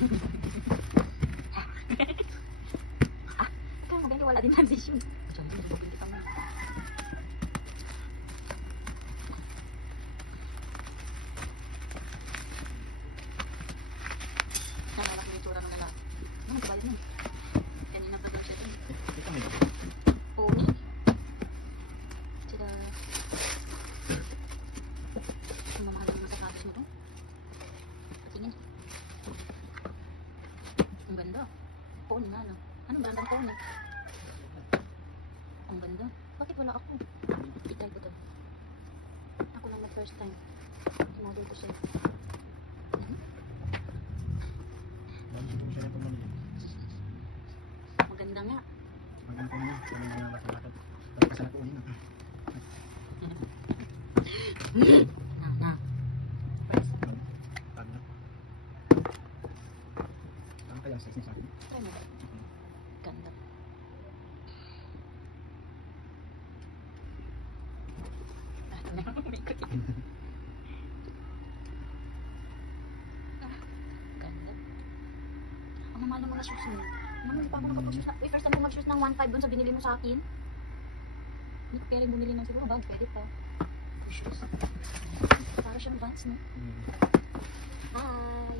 Kaya maganda wala din transition. Nakalak mo yung tsura ng lalaki. Ano magkabalit mo? Kanina ba lang siya ito? Pony. Sila. Ang mamahal naman sa sapatos mo to. Patingin. Ang ganda. Pony nga no. Anong brand ang pony? Ang ganda. Bakit wala ako? I-try ko to. Ako lang na first time. I-model ko siya. Maganda nga. Maganda na. Talaga sa nakunin na. Na. First. Tanda. Ang kaya size niya sa akin. Try mo ba? Ganda. Ganda. Ang mamahal ng mga shoes mo. Ano, hindi pa ako nakapag-shoes na. Uy, first time mo mag-shoes ng 1.5 dun sa binili mo sa akin. Hindi ko pwede bumili ng siguro bag. Pwede pa. Shoes. Para siyang Vans, no? Hi!